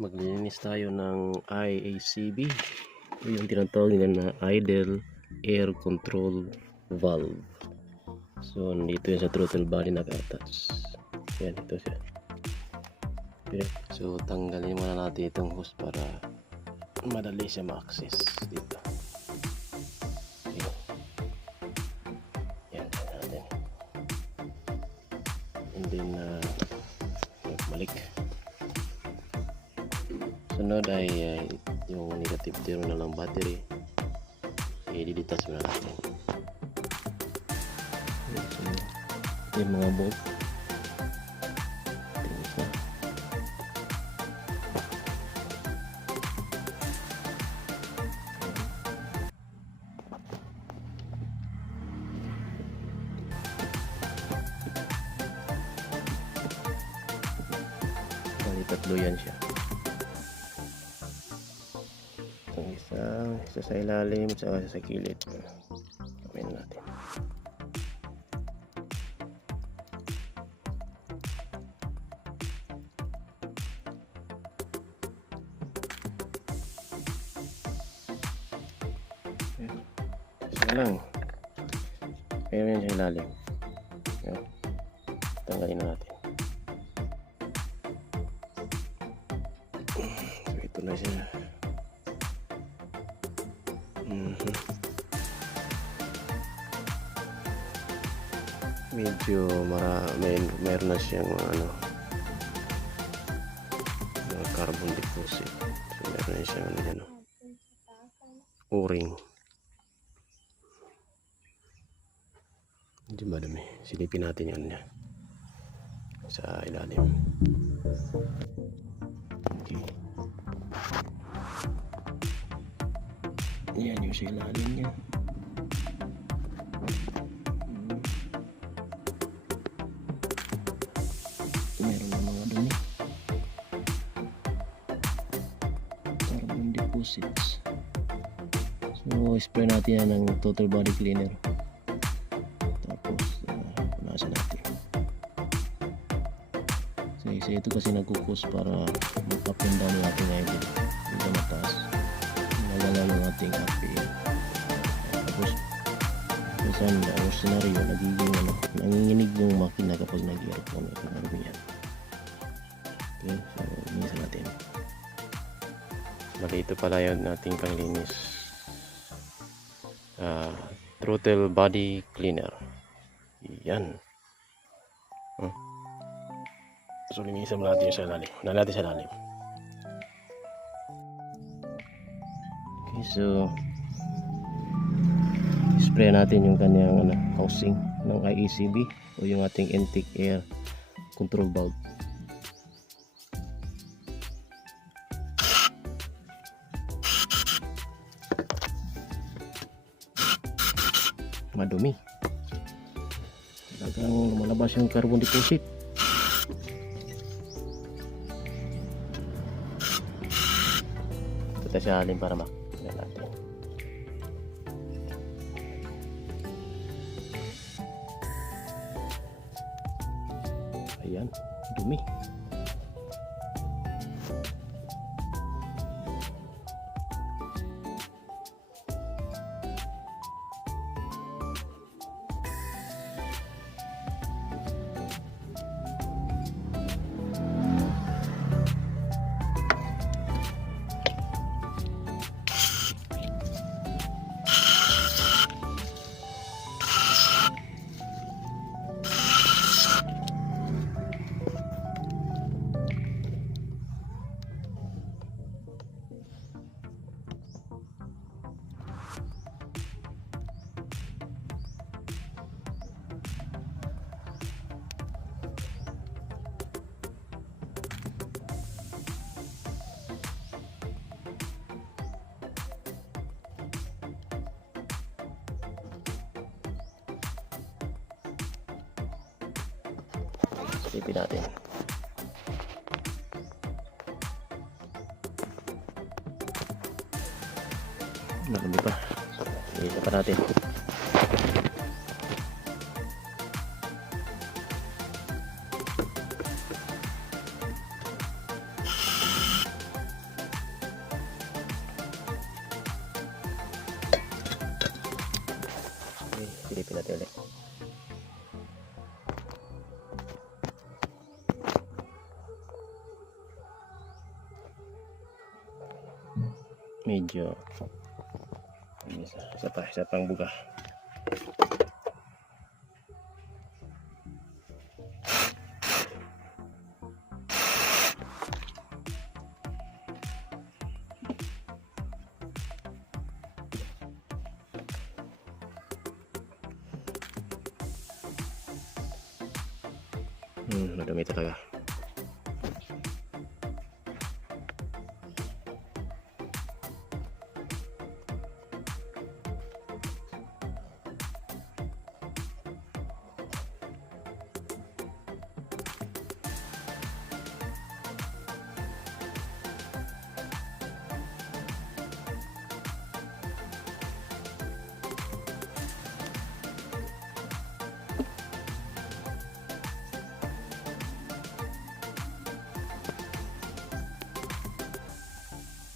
Maglilinis tayo ng IACV o yung tinatawag nila na idle air control valve. So nandito yan sa throttle body naka-attach. Yan, ito siya. Okay. So tanggalin muna natin itong hose para madali siya ma-access dito. Okay. Yan natin. And then balik. Sunod ay yung negative terminal ng battery. I-detach muna natin. So, yung mga bolt. Bali tatlo yan siya. Itong isa sa ilalim, saka sa kilid. Gawin natin. Isa lang. Pero yan sa ilalim. Yan. Tanggalin na natin. So ito na siya. Medyo meron na siyang carbon deposit. So meron na siyang o-ring. Hindi madami. Silipin natin yun sa ilalim. Okay. Yan yung sa ilalim niya. Meron na mga dumi. Carbon deposits. So spray natin yan ng total body cleaner. Tapos punasan natin. So isa ito kasi nagkukos para mag-up and down natin ngayon. Hindi mataas. Nalala ng ating RPM. Tapos minsan ang scenario nagiging nanginginig yung makina kapag nag-aircon ito yan. Okay, so minsan natin. Bali ito pala yun ating panglinis. Throttle body cleaner. Yan. So linisan natin yung sa lalim. Natin sa lalim. Okay, so spray natin yung kanyang housing ng IACV o yung ating intake air control valve. Madumi. Talagang lumalabas yung carbon deposit. Ito sa alin para makita natin. Ayan, dumi. Silipin natin. Marami pa. Ito pa natin. Check natin ulit. Medyo isa pang buga. Madumi talaga.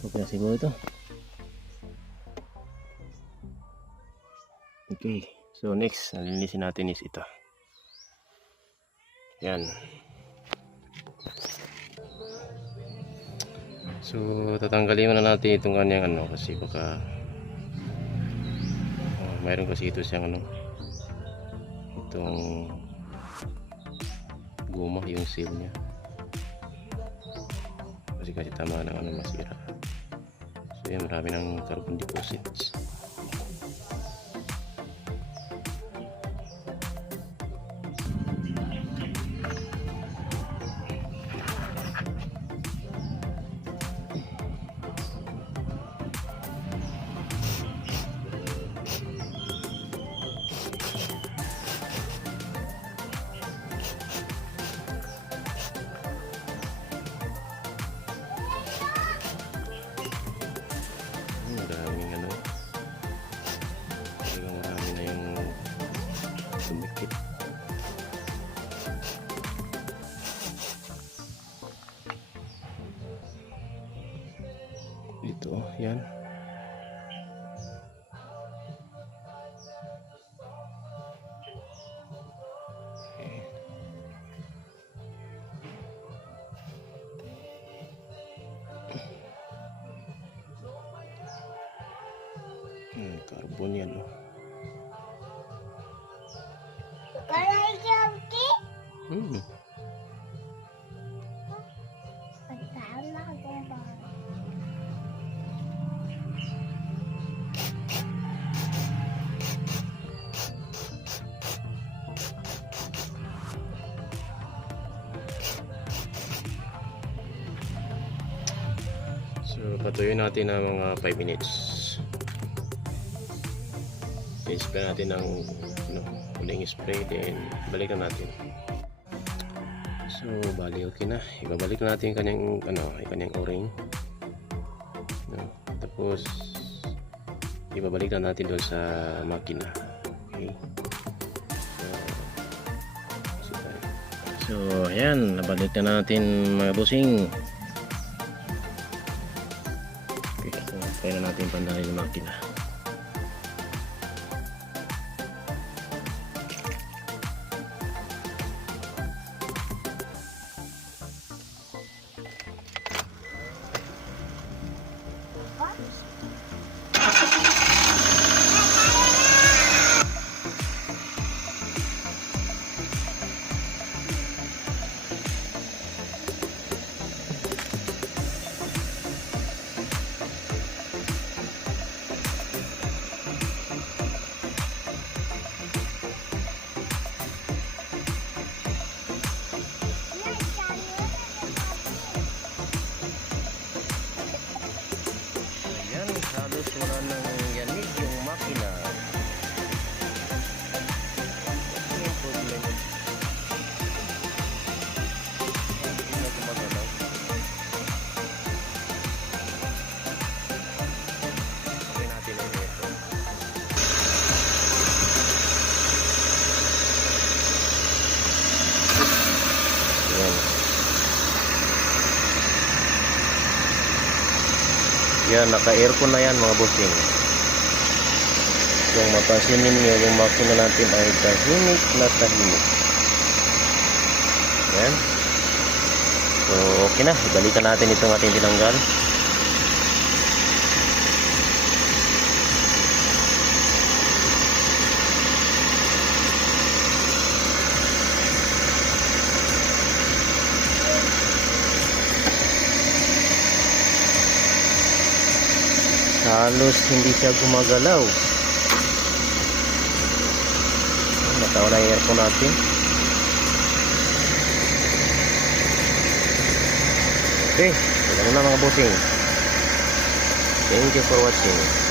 Okay na siguro ito. Okay, so next nalinisin natin is ito. Yan. So tatanggalin muna natin itong kanyang ano, kasi baka mayroon kasi ito siyang ano, itong guma, yung seal niya, kasi tama ng ano, masira. So yan, marami ng carbon deposits. Maraming ano, talagang marami na yung tumikit. Dito, yan. Carbon yan, oh. So patuloy natin ng mga 5 minutes. I-spray natin ng uling spray, then balik na natin. So bali okay na, ibabalik na natin kanyang ano, kanyang o-ring, no? Tapos ibabalik na natin doon sa makina. Okay, so ayan, nabalik na natin mga bossing. Okay, so kaya na natin pandahin yung makina. Yan, naka-aircon na yan mga bossing. Kung mapansin ninyo, yung makina natin ay tahimik na tahimik. Yan. So, okay na. Ibalikan natin itong ating tinanggal. Halos hindi siya gumagalaw. Natawa na yung aircon natin. Okay, wala muna mga bossing. Thank you for watching.